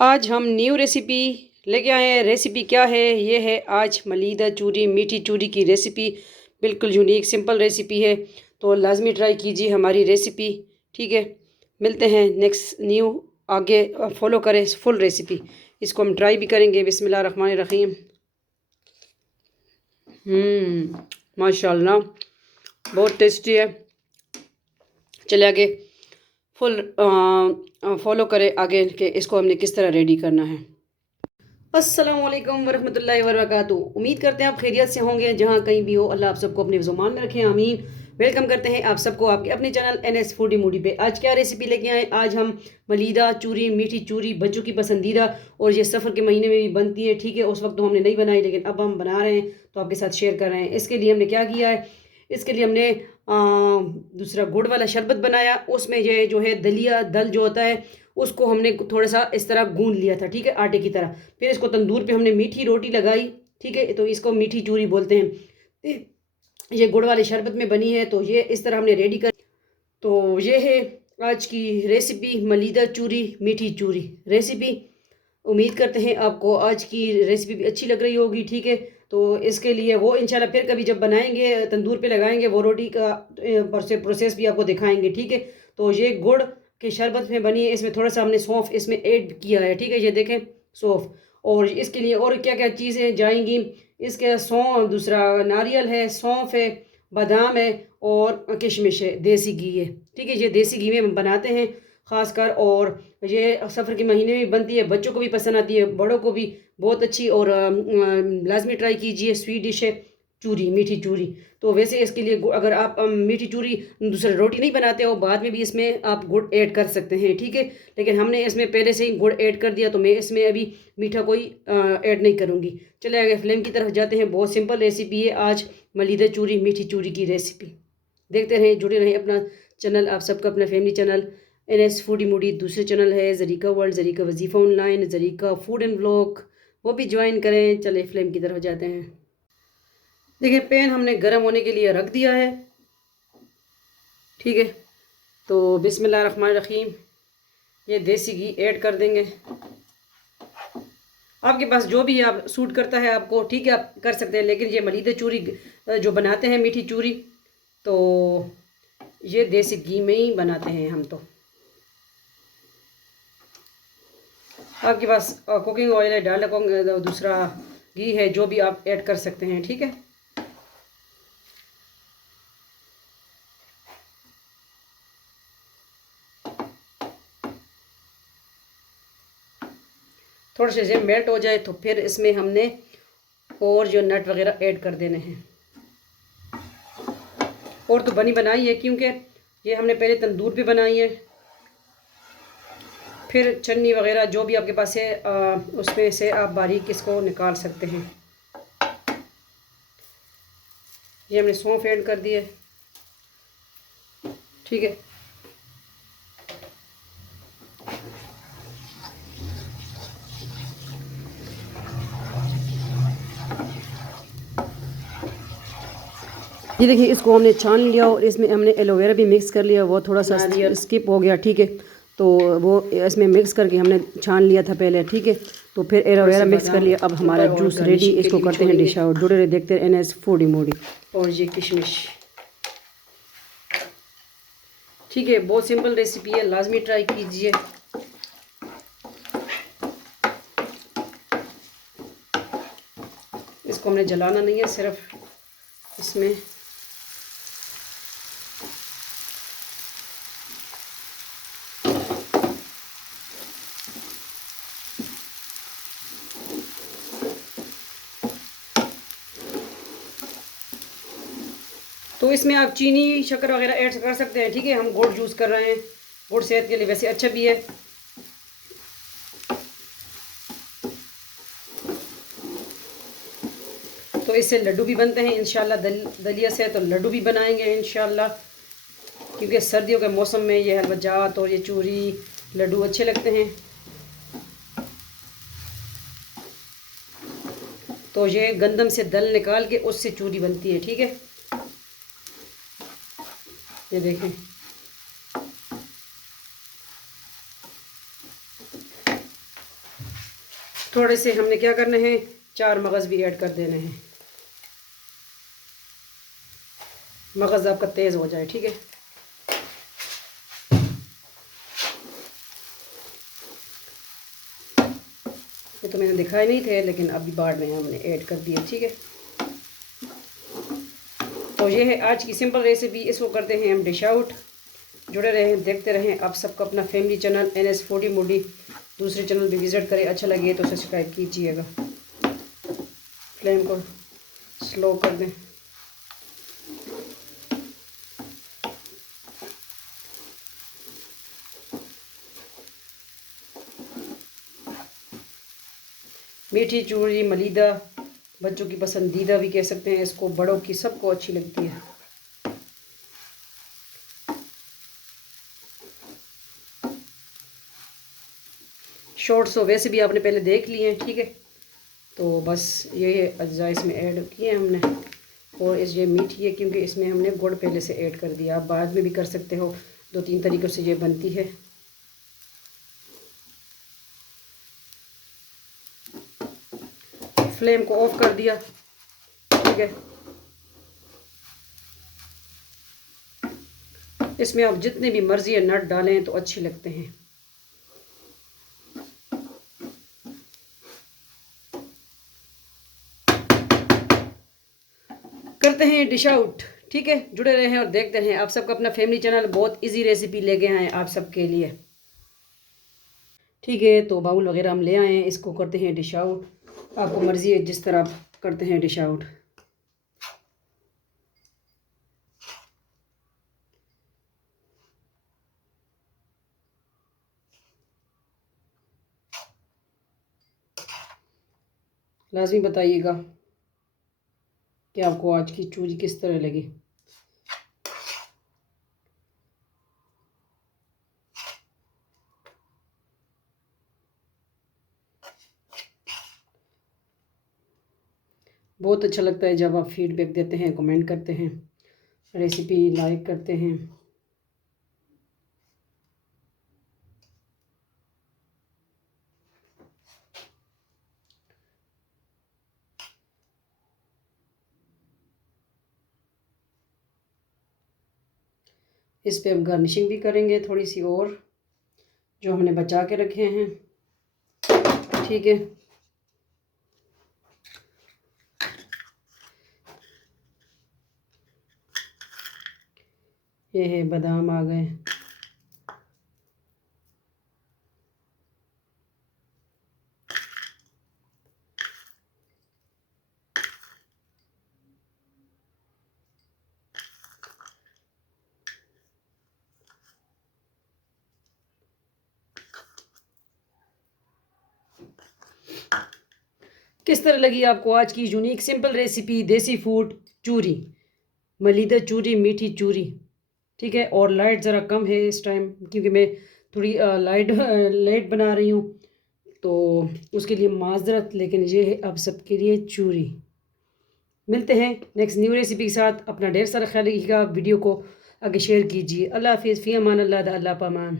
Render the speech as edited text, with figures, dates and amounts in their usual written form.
आज हम new recipe लेके आए हैं। रेसिपी क्या है? ये है आज मलीदा चूरी, मीठी चूरी की रेसिपी। बिल्कुल यूनिक सिंपल रेसिपी है, तो लाजमी ट्राई कीजिए हमारी रेसिपी। ठीक है, मिलते हैं नेक्स्ट न्यू। आगे फॉलो करें फुल रेसिपी। इसको हम ट्राई भी करेंगे। बिस्मिल्लाह रहमान रहीम। माशाल्लाह, बहुत टेस्टी है। चले आगे फुल फॉलो करें आगे कि इसको हमने किस तरह रेडी करना है। अस्सलाम वालेकुम वरहमतुल्लाहि वबरकातुहू। उम्मीद करते हैं आप खैरियत से होंगे जहाँ कहीं भी हो। अल्लाह आप सबको अपने ज़ुबान में रखें, आमीन। वेलकम करते हैं आप सबको आपके अपने चैनल NS फूडी मूडी पे। आज क्या रेसिपी लेके आए? आज हम मलीदा चूरी, मीठी चूरी, बच्चों की पसंदीदा, और ये सफ़र के महीने में भी बनती है। ठीक है, उस वक्त तो हमने नहीं बनाई, लेकिन अब हम बना रहे हैं तो आपके साथ शेयर कर रहे हैं। इसके लिए हमने क्या किया है? इसके लिए हमने दूसरा गुड़ वाला शरबत बनाया। उसमें ये जो है दलिया दल जो होता है, उसको हमने थोड़ा सा इस तरह गूंद लिया था। ठीक है, आटे की तरह। फिर इसको तंदूर पे हमने मीठी रोटी लगाई। ठीक है, तो इसको मीठी चूरी बोलते हैं। ये गुड़ वाले शरबत में बनी है, तो ये इस तरह हमने रेडी कर। तो ये है आज की रेसिपी, मलीदा चूरी, मीठी चूरी रेसिपी। उम्मीद करते हैं आपको आज की रेसिपी भी अच्छी लग रही होगी। ठीक है, तो इसके लिए वो इंशाल्लाह फिर कभी जब बनाएंगे, तंदूर पे लगाएंगे, वो रोटी का प्रोसेस भी आपको दिखाएंगे। ठीक है, तो ये गुड़ के शरबत में बनी है। इसमें थोड़ा सा हमने सौंफ इसमें ऐड किया है। ठीक है, ये देखें सौंफ। और इसके लिए और क्या क्या चीज़ें जाएंगी? इसके सौंफ, दूसरा नारियल है, सौंफ है, बादाम है, और किशमिश है, देसी घी है। ठीक है, ये देसी घी में हम बनाते हैं ख़ासकर, और ये सफ़र के महीने में बनती है, बच्चों को भी पसंद आती है, बड़ों को भी बहुत अच्छी। और लाजमी ट्राई कीजिए। स्वीट डिश है चूरी, मीठी चूरी। तो वैसे इसके लिए अगर आप मीठी चूरी दूसरी रोटी नहीं बनाते हो, बाद में भी इसमें आप गुड़ ऐड कर सकते हैं। ठीक है, लेकिन हमने इसमें पहले से ही गुड़ ऐड कर दिया, तो मैं इसमें अभी मीठा कोई ऐड नहीं करूँगी। चले आगे फ्लेम की तरफ जाते हैं। बहुत सिंपल रेसिपी है आज मलीदा चूरी, मीठी चूरी की रेसिपी। देखते रहें, जुड़े रहें अपना चैनल, आप सबका अपना family channel NS foodie moody. दूसरे चैनल है ज़रीका वर्ल्ड, ज़रीका वजीफ़ा online, Zarika food and blog, वो भी ज्वाइन करें। चले फ्लेम की तरफ जाते हैं। देखिए, पैन हमने गर्म होने के लिए रख दिया है। ठीक है, तो बिस्मिल्लाह रहमान रहीम, ये देसी घी ऐड कर देंगे। आपके पास जो भी आप सूट करता है आपको, ठीक है, आप कर सकते हैं। लेकिन ये मलीदा चूरी जो बनाते हैं, मीठी चूरी, तो ये देसी घी में ही बनाते हैं हम। तो आपके पास कुकिंग ऑयल है, डाल दूसरा घी है, जो भी आप ऐड कर सकते हैं। ठीक है, थोड़े से जब मेल्ट हो जाए तो फिर इसमें हमने और जो नट वगैरह ऐड कर देने हैं। और तो बनी बनाई है, क्योंकि ये हमने पहले तंदूर पे बनाई है। फिर चन्नी वगैरह जो भी आपके पास है, उसमें से आप बारीक इसको निकाल सकते हैं। ये हमने सौंफ ऐड कर दिए। ठीक है, ये देखिए, इसको हमने छान लिया और इसमें हमने एलोवेरा भी मिक्स कर लिया। वो थोड़ा सा स्किप हो गया। ठीक है, तो वो इसमें मिक्स करके हमने छान लिया था पहले। ठीक है, तो फिर एलोवेरा मिक्स कर लिया। अब हमारा जूस रेडी। इसको करते हैं डिश आउट। जुड़े रहे, देखते हैं NS फूडी मूडी। और ये किशमिश। ठीक है, बहुत सिंपल रेसिपी है, लाजमी ट्राई कीजिए। इसको हमने जलाना नहीं है, सिर्फ इसमें तो इसमें आप चीनी, शक्कर वगैरह ऐड कर सकते हैं। ठीक है, हम गुड़ यूज़ कर रहे हैं। गुड़ सेहत के लिए वैसे अच्छा भी है। तो इससे लड्डू भी बनते हैं इंशाल्लाह। दलिया से तो लड्डू भी बनाएंगे इंशाल्लाह, क्योंकि सर्दियों के मौसम में ये हलवा जात और ये चूरी लड्डू अच्छे लगते हैं। तो ये गंदम से दल निकाल के उससे चूरी बनती है। ठीक है, ये देखें। थोड़े से हमने क्या करना है, 4 मगज़ भी ऐड कर देने हैं, मगज़ आपका तेज़ हो जाए। ठीक है, ये तो मैंने दिखाए नहीं थे, लेकिन अभी बाद में हमने ऐड कर दिए। ठीक है, तो ये है आज की सिंपल रेसिपी। इसको करते हैं हम डिश आउट। जुड़े रहें, देखते रहें। आप सबको अपना family channel NS foodie moody दूसरे चैनल भी विज़िट करें। अच्छा लगे तो सब्सक्राइब कीजिएगा। फ्लेम को स्लो कर दें। मीठी चूरी मलीदा, बच्चों की पसंदीदा भी कह सकते हैं इसको, बड़ों की सबको अच्छी लगती है। शॉर्ट्स तो वैसे भी आपने पहले देख लिए हैं। ठीक है, तो बस ये अज्जा इसमें ऐड किए हमने, और इस ये मीठी है क्योंकि इसमें हमने गुड़ पहले से ऐड कर दिया। आप बाद में भी कर सकते हो, 2-3 तरीक़ों से ये बनती है। फ्लेम को ऑफ कर दिया। ठीक है, इसमें आप जितने भी मर्ज़ी है नट डालें तो अच्छे लगते हैं। करते हैं डिश आउट। ठीक है, जुड़े रहें और देखते रहें। आप सबका अपना फैमिली चैनल बहुत इजी रेसिपी लेके आए आप सबके लिए। ठीक है, तो बाउल वगैरह हम ले आए हैं, इसको करते हैं डिश आउट। आपको मर्ज़ी है जिस तरह आप करते हैं डिश आउट। लाजमी बताइएगा कि आपको आज की चूरी किस तरह लगी। बहुत अच्छा लगता है जब आप फीडबैक देते हैं, कमेंट करते हैं, रेसिपी लाइक करते हैं। इस पे हम गार्निशिंग भी करेंगे थोड़ी सी और, जो हमने बचा के रखे हैं। ठीक है, ये है बादाम आ गए। किस तरह लगी आपको आज की यूनिक सिंपल रेसिपी देसी फूड चूरी, मलीदा चूरी, मीठी चूरी। ठीक है, और लाइट ज़रा कम है इस टाइम क्योंकि मैं थोड़ी लाइट लेट बना रही हूँ, तो उसके लिए माजरत। लेकिन ये है आप सबके लिए चूरी। मिलते हैं नेक्स्ट न्यू रेसिपी के साथ। अपना ढेर सारा ख्याल रखिएगा। वीडियो को आगे शेयर कीजिए। अल्लाह हाफिज़, फ़ी अमान अल्लाह, अल्लाह पामान।